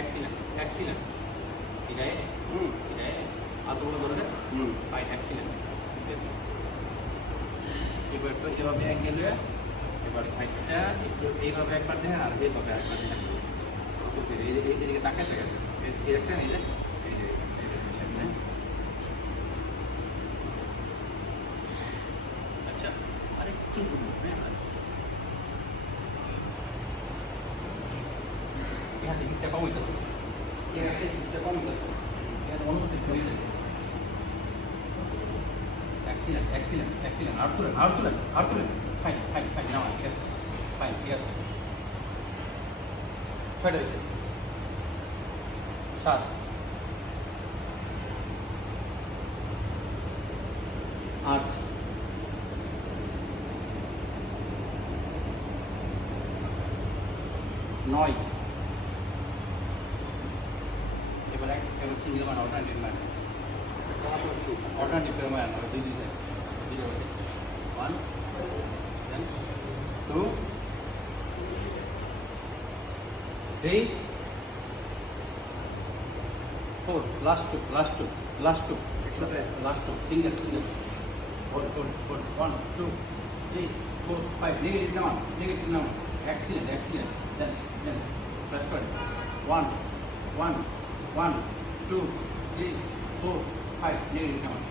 excellent, excellent. Tidak ya? Tidak ya? Atau boleh boleh? Fine, excellent. এবার তো এভাবে angle হয়ে এবার সাইডটা একটু এইভাবে একবার দেখেন আর এইভাবে একবার দেখেন এদিকে তাকায় থাকে এই দেখছেন এই যে সামনে আচ্ছা আরেকটু হ্যাঁ এখান থেকে হিটটা কম হইতেছে এখান থেকে হিটটা কম হইতেছে এখানে অনুমতি হয়ে যায় excellent, excellent, excellent. Arturan. Fine. Now, yes. Fine, yes. Third division. 7. 8. 9. এবার সিঙ্গেল মান অল্টারনেটিভ মান alternative pero man, do this video. 1, then 2, 3, 4. Last two. Single. Good. 1, 2, 3, 4, 5. Negative down. Excellent. Then press for it. 1, 2, 3, 4, 5. Negative down.